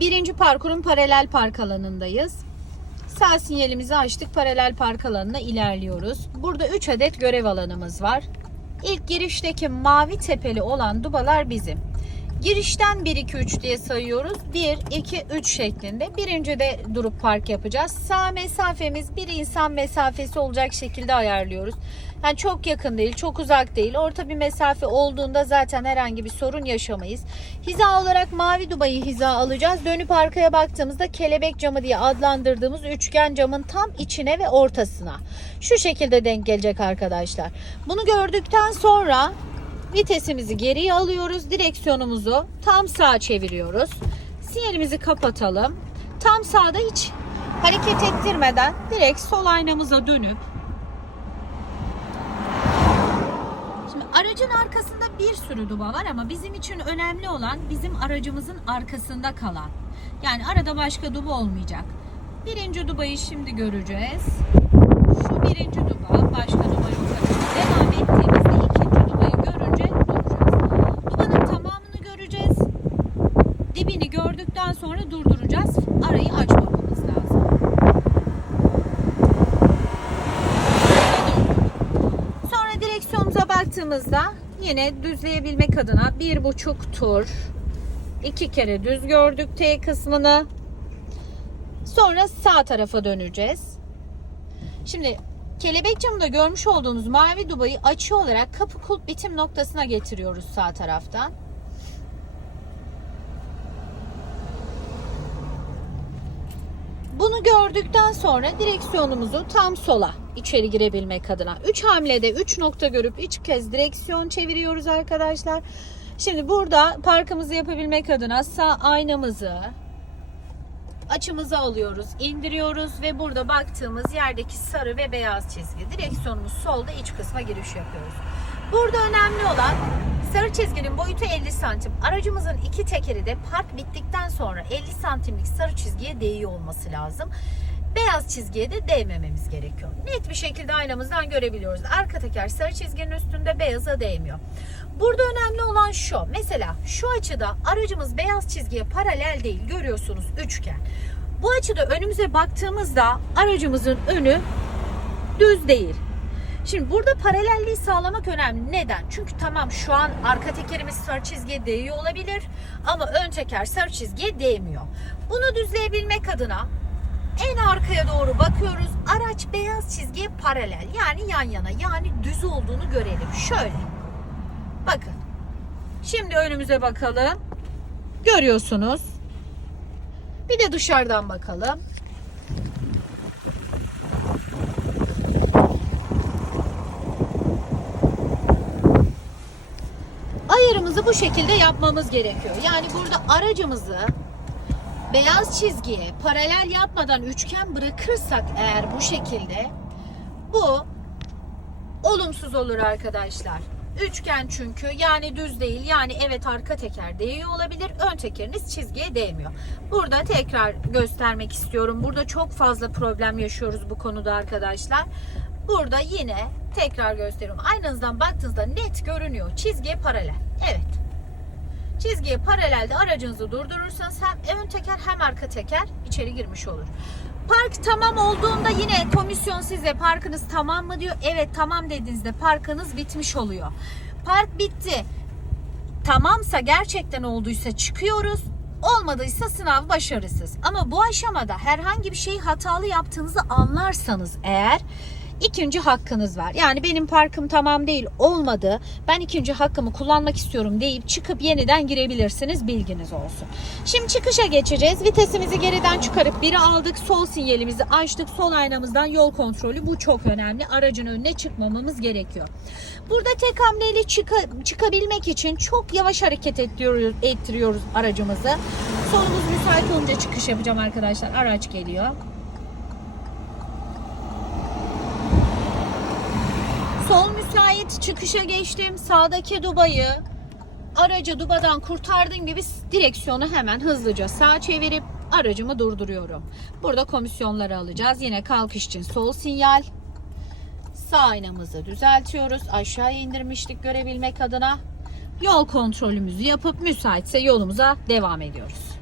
Birinci parkurun paralel park alanındayız. Sağ sinyalimizi açtık. Paralel park alanına ilerliyoruz. Burada 3 adet görev alanımız var. İlk girişteki mavi tepeli olan dubalar bizim. Girişten 1 2 3 diye sayıyoruz. 1 2 3 şeklinde. Birinci de durup park yapacağız. Sağ mesafemiz bir insan mesafesi olacak şekilde ayarlıyoruz. Yani çok yakın değil, çok uzak değil. Orta bir mesafe olduğunda zaten herhangi bir sorun yaşamayız. Hiza olarak mavi dubayı hiza alacağız. Dönüp arkaya baktığımızda kelebek camı diye adlandırdığımız üçgen camın tam içine ve ortasına. Şu şekilde denk gelecek arkadaşlar. Bunu gördükten sonra Vitesimizi geriye alıyoruz. Direksiyonumuzu tam sağa çeviriyoruz. Sinyalimizi kapatalım. Tam sağda hiç hareket ettirmeden direkt sol aynamıza dönüp Şimdi aracın arkasında bir sürü duba var ama bizim için önemli olan bizim aracımızın arkasında kalan. Yani arada başka duba olmayacak. Birinci dubayı şimdi göreceğiz. Şu birinci duba, başka duba yok. Devam ettiğimizde ikinci dubayı görünce duracağız. Dubanın tamamını göreceğiz. Dibini gördükten sonra durduracağız. Arayı açmamamız lazım. Sonra direksiyonumuza baktığımızda yine düzleyebilmek adına bir buçuk tur iki kere düz gördük T kısmını. Sonra sağ tarafa döneceğiz. Şimdi kelebek camında görmüş olduğunuz mavi dubayı açı olarak kapı kulp bitim noktasına getiriyoruz sağ taraftan. Bunu gördükten sonra direksiyonumuzu tam sola içeri girebilmek adına 3 hamlede 3 nokta görüp 3 kez direksiyon çeviriyoruz arkadaşlar. Şimdi burada parkımızı yapabilmek adına sağ aynamızı açımızı alıyoruz, indiriyoruz ve burada baktığımız yerdeki sarı ve beyaz çizgi. Direksiyonumuz solda iç kısma giriş yapıyoruz. Burada önemli olan sarı çizginin boyutu 50 santim. Aracımızın iki tekeri de park bittikten sonra 50 santimlik sarı çizgiye değiyor olması lazım. Beyaz çizgiye de değmememiz gerekiyor. Net bir şekilde aynamızdan görebiliyoruz. Arka teker sarı çizginin üstünde beyaza değmiyor. Burada önemli olan şu. Mesela şu açıda aracımız beyaz çizgiye paralel değil. Görüyorsunuz üçgen. Bu açıda önümüze baktığımızda aracımızın önü düz değil. Şimdi burada paralelliği sağlamak önemli. Neden? Çünkü tamam şu an arka tekerimiz sarı çizgiye değiyor olabilir ama ön teker sarı çizgiye değmiyor. Bunu düzleyebilmek adına en arkaya doğru bakıyoruz. Araç beyaz çizgiye paralel yani yan yana yani düz olduğunu görelim. Şöyle. Bakın. Şimdi önümüze bakalım. Görüyorsunuz. Bir de dışarıdan bakalım. Bu şekilde yapmamız gerekiyor. Yani burada aracımızı beyaz çizgiye paralel yapmadan üçgen bırakırsak eğer bu şekilde bu olumsuz olur arkadaşlar. Üçgen çünkü yani düz değil yani evet arka teker değiyor olabilir ön tekeriniz çizgiye değmiyor. Burada tekrar göstermek istiyorum. Burada çok fazla problem yaşıyoruz bu konuda arkadaşlar. Burada yine tekrar gösteriyorum. Aynanızdan baktığınızda net görünüyor. Çizgiye paralel. Evet. Çizgiye paralelde aracınızı durdurursanız hem ön teker hem arka teker içeri girmiş olur. Park tamam olduğunda yine komisyon size parkınız tamam mı diyor. Evet tamam dediğinizde parkınız bitmiş oluyor. Park bitti. Tamamsa gerçekten olduysa çıkıyoruz. Olmadıysa sınav başarısız. Ama bu aşamada herhangi bir şeyi hatalı yaptığınızı anlarsanız eğer ikinci hakkınız var. Yani benim parkım tamam değil olmadı. Ben ikinci hakkımı kullanmak istiyorum deyip çıkıp yeniden girebilirsiniz. Bilginiz olsun. Şimdi çıkışa geçeceğiz. Vitesimizi geriden çıkarıp biri aldık. Sol sinyalimizi açtık. Sol aynamızdan yol kontrolü. Bu çok önemli. Aracın önüne çıkmamamız gerekiyor. Burada tek hamleyle çıka- çıkabilmek için çok yavaş hareket ettiriyoruz, ettiriyoruz aracımızı. Solumuz müsait olunca çıkış yapacağım arkadaşlar. Araç geliyor. Sol müsait çıkışa geçtim. Sağdaki dubayı aracı dubadan kurtardığım gibi direksiyonu hemen hızlıca sağa çevirip aracımı durduruyorum. Burada komisyonları alacağız. Yine kalkış için sol sinyal. Sağ aynamızı düzeltiyoruz. Aşağıya indirmiştik görebilmek adına. Yol kontrolümüzü yapıp müsaitse yolumuza devam ediyoruz.